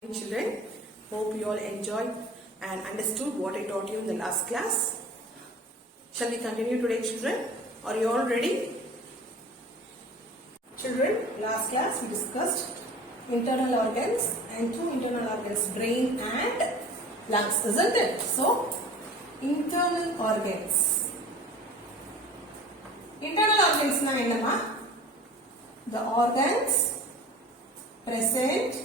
Children, hope you all enjoyed and understood what I taught you in the last class. Shall we continue today, children? Are you all ready? Children, last class we discussed internal organs and two internal organs, brain and lungs, isn't it? So, internal organs. Internal organs na enna? The organs present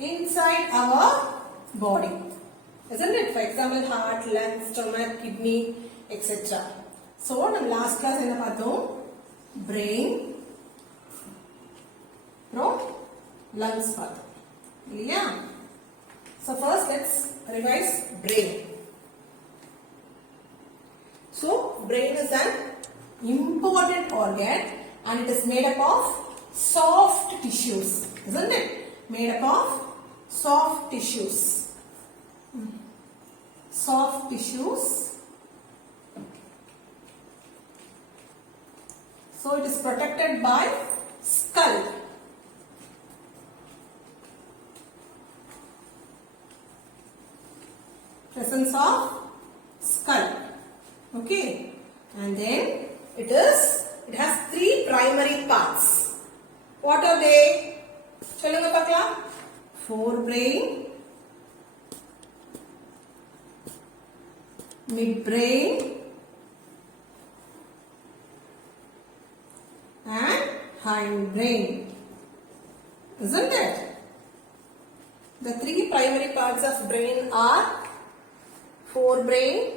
inside our body, isn't it? For example, heart, lungs, stomach, kidney, etc. So, in last class, enna paathom? Brain, lungs paathom. Yeah. So, first let's revise brain. So, brain is an important organ and it is made up of soft tissues, isn't it? Made up of soft tissues. Soft tissues. So it is protected by skull. Presence of skull. Okay. And then it has three primary parts. What are they? Chalunga pakla. Forebrain, midbrain and hindbrain, isn't it? The three primary parts of brain are forebrain,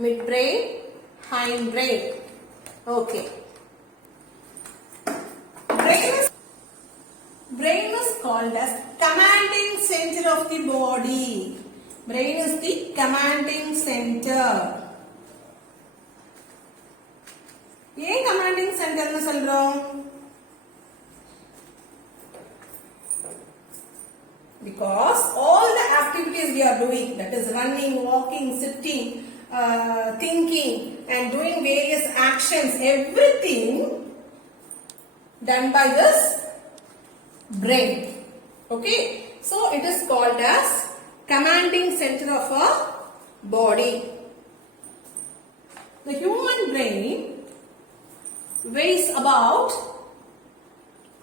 midbrain, hindbrain. Okay. Brain is called as commanding center of the body. Brain is the commanding center. Ye commanding center nu solrom? Because all the activities we are doing, that is running, walking, sitting, thinking and doing various actions, everything done by this brain. Okay. So it is called as commanding center of a body. The human brain weighs about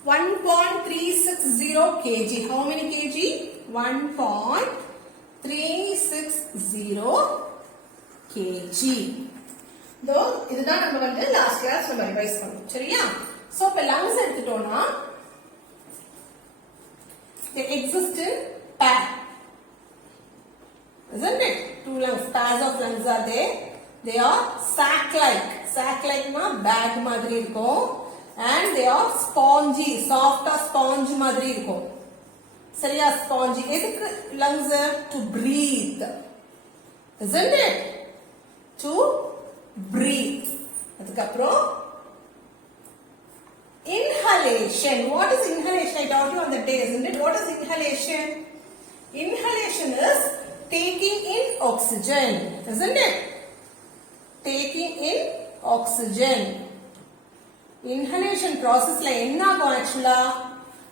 1.360 kg. How many kg? 1.360 kg. Though, this is not last class we revise pannum. So, if lungs edutitona, they exist in pair, isn't it? Two lungs, pairs of lungs are there. They are sac-like. Sac-like na bag madri irukum. And they are spongy, soft or sponge madri irukum. Seriya spongy. Edukku lungs to breathe, isn't it? To breathe. Adukapro inhalation. What is inhalation? I taught you on the day, isn't it? What is inhalation? Inhalation is taking in oxygen, isn't it? Taking in oxygen. Inhalation process la enna actually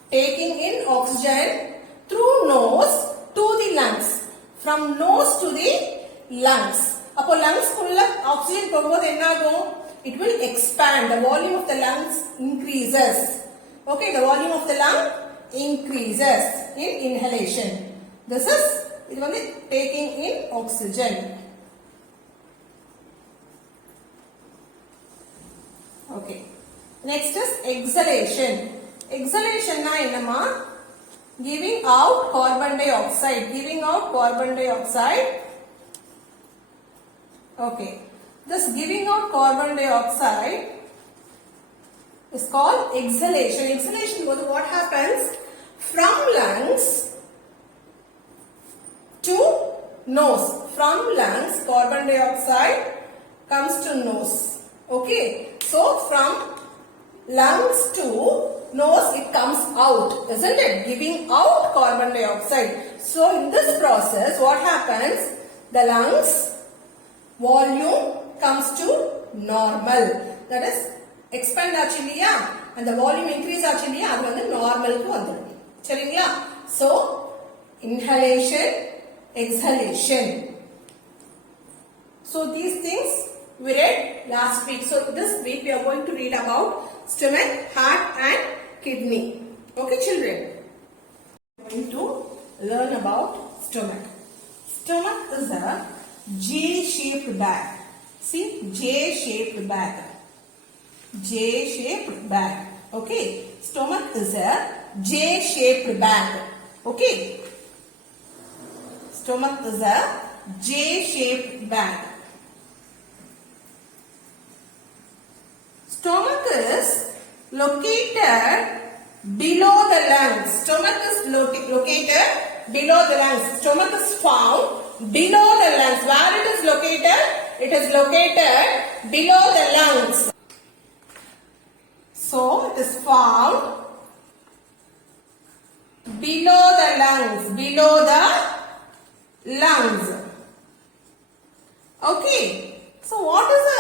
taking in oxygen through nose to the lungs. From nose to the lungs. Appo lungs full oxygen pogumbodhu enna agum? It will expand. The volume of the lungs increases. Okay, the volume of the lung increases in inhalation. This is taking in oxygen. Okay. Next is exhalation. Exhalation na enna? Giving out carbon dioxide. Giving out carbon dioxide. Okay. This giving out carbon dioxide is called exhalation. Exhalation was what happens from lungs to nose. From lungs, carbon dioxide comes to nose. Okay. So, from lungs to nose, it comes out, isn't it? Giving out carbon dioxide. So, in this process, what happens? The lungs volume comes to normal. That is, expand achiliya and the volume increase achiliya, adu normal ku vandrum. So, inhalation, exhalation. So these things we read last week. So this week we are going to read about stomach, heart and kidney. Okay children? We are going to learn about stomach. Stomach is a J-shaped bag. See, J-shaped bag. J-shaped bag. Okay. Stomach is a J-shaped bag. Okay. Stomach is a J-shaped bag. Stomach is located below the lungs. Stomach is located below the lungs. Stomach is found below the lungs. Where it is located? It is located below the lungs. So it is found below the lungs. Below the lungs. Okay. So what is the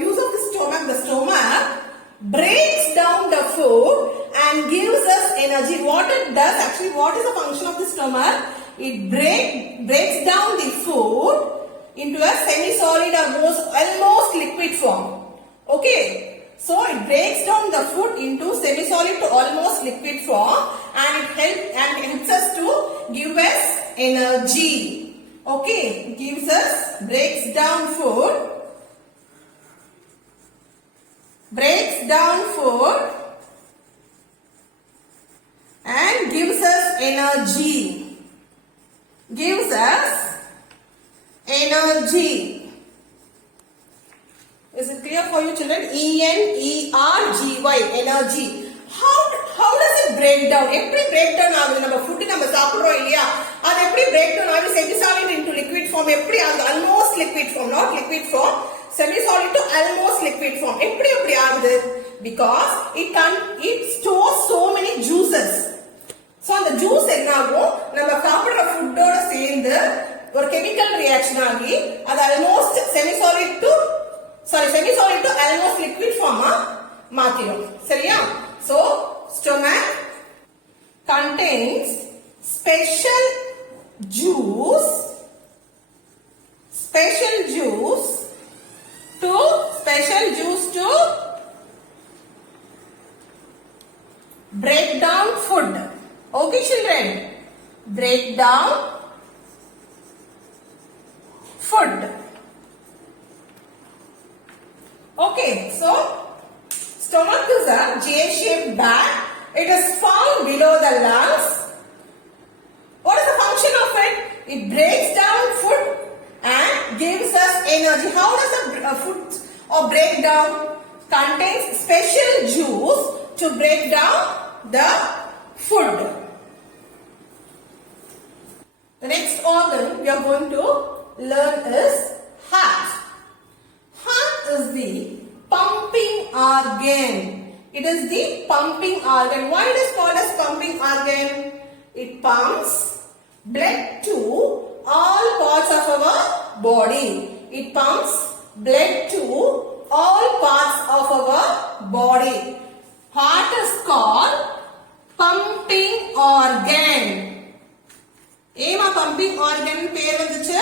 use of the stomach? The stomach breaks down the food and gives us energy. What it does actually, what is the function of the stomach? It breaks down the food into a semi-solid or almost liquid form. Okay. So it breaks down the food into semi-solid to almost liquid form and it helps us to give us energy. Okay. It gives us, breaks down food. Breaks down food and gives us energy. Gives us energy. Is it clear for you children? E-N-E-R-G-Y, energy. How does it break down? Every breakdown ஆகுது. நம்ம food நம்ம சாப்பிடுறோம் இல்லையா, அது எப்படி break down ஆகுது? Semi-solid into liquid form. எப்படி ஆகுது? Almost liquid form, not liquid form. Semi-solid to almost liquid form. எப்படி ஆகுது? Because it stores so many juices. So அந்த juice என்ன ஆகும்? நம்ம சாப்பிடுற ஃபுட்டோட சேர்ந்து ஒரு கெமிக்கல் ரியாக்ஷன் ஆகி அது almost semi-solid to almost liquid form மாத்திடும். சரியா? So stomach contains special juice to break down food. Okay children, break down food. Okay, so stomach is a J-shaped bag. It is found below the lungs. What is the function of it? It breaks down food and gives us energy. How does the food break down? Contains special juice to break down the food. The next organ we are going to learn is heart. Heart is the pumping organ. It is the pumping organ. Why it is called as pumping organ? It pumps blood to all parts of our body. It pumps blood to all parts of our body. Heart is called pumping organ. ஏமா pumping organ பேர் வந்துச்சு?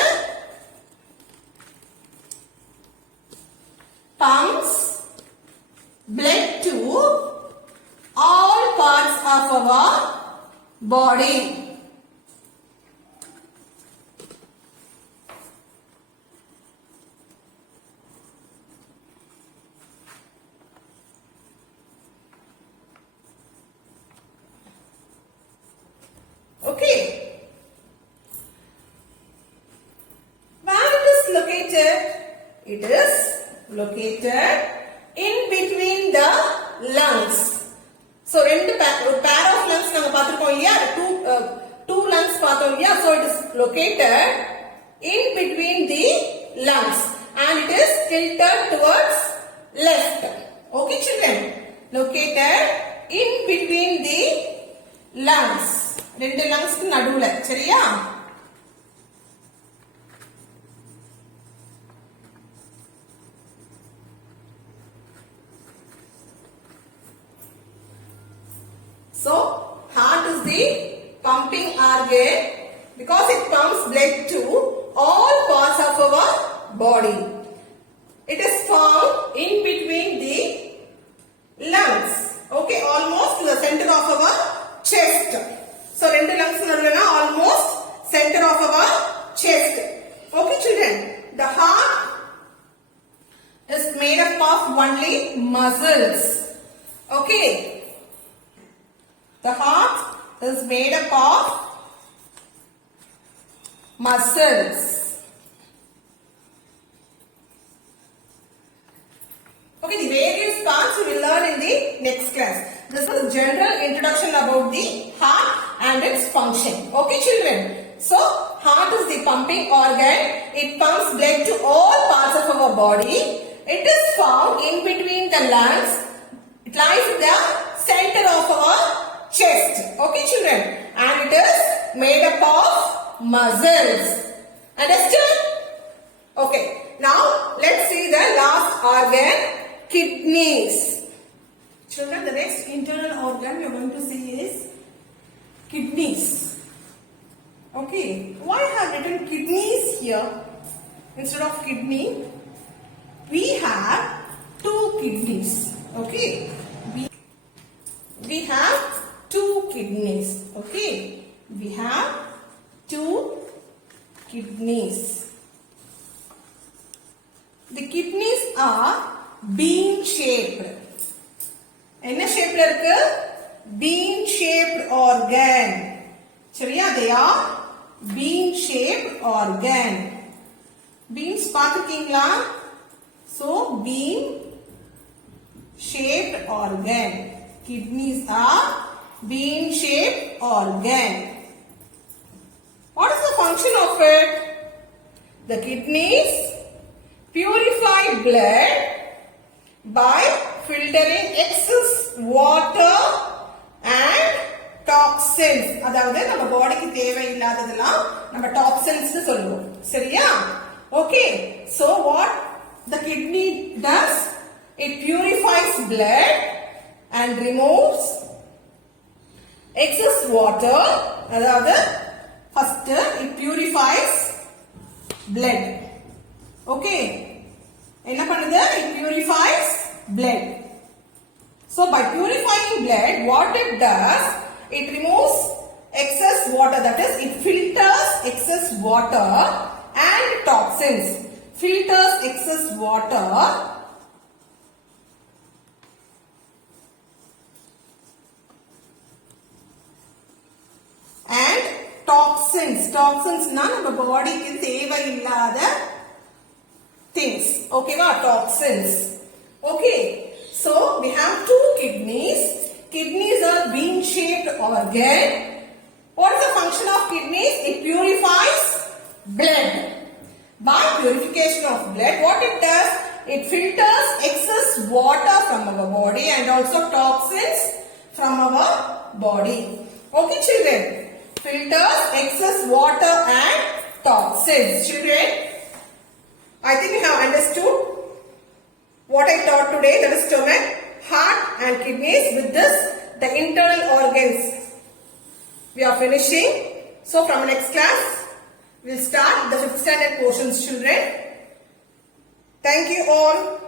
Pumps blood to all parts of our body. Okay. Where it is located? It is located in between the lungs. So ரெண்டு pair of lungs நாங்க பார்த்திருக்கோம் இல்லையா, two lungs பார்த்தோம் இல்லையா. So it is located in between the lungs and it is tilted towards left. Okay children, located in between the lungs. ரெண்டு லங்ஸ்க்கு நடுவுல. சரியா? So heart is the pumping organ because it pumps blood to all parts of our body. It is found in between the lungs. Okay, almost to the center of our chest. So, rendu lungs nallana almost center of our chest. Okay, children. The heart is made up of only muscles. Okay. The heart is made up of muscles. Okay, the various parts we will learn in the next class. This is general introduction about the heart and its function. Okay, children. So, heart is the pumping organ. It pumps blood to all parts of our body. It is found in between the lungs. It lies in the center of our chest. Okay, children. And it is made up of muscles. Understood? Okay. Now, let's see the last organ, kidneys. Children, the next internal organ we are going to see is kidneys. Okay. Why I have written kidneys here instead of kidney? We have two kidneys. Okay. We have two kidneys. Okay. We have two kidneys. The kidneys are bean shaped. என்ன ஷேப்ல இருக்கு? Bean shaped organ. சரியா? They are bean shaped organ. Beans பார்த்திருக்கீங்களா? So, bean shaped organ. Kidneys are bean shaped organ. What is the function of it? The kidneys purify blood by filtering excess water and toxins. அதாவது நம்ம பாடிக்கு தேவையில்லாததெல்லாம் நம்ம toxins சொல்லுவோம். சரியா? Okay. So what the kidney does? It purifies blood and removes excess water. அதாவது first it purifies blood. Okay. என்ன பண்ணுது? It purifies blood. So by purifying blood, what it does? It removes excess water. That is, it filters excess water and toxins. Filters excess water and toxins. Toxins na நம்ம பாடிக்கு தேவையில்லாத things. Okay, toxins. Okay. So, we have two kidneys. Kidneys are bean shaped organ. What is the function of kidneys? It purifies blood. By purification of blood, what it does? It filters excess water from our body and also toxins from our body. Okay, children. Filters excess water and toxins. Children, I think you have understood what I taught today. That is stomach, heart and kidneys. With this, the internal organs we are finishing. So from next class, we will start the 5th standard portions, children. Thank you all.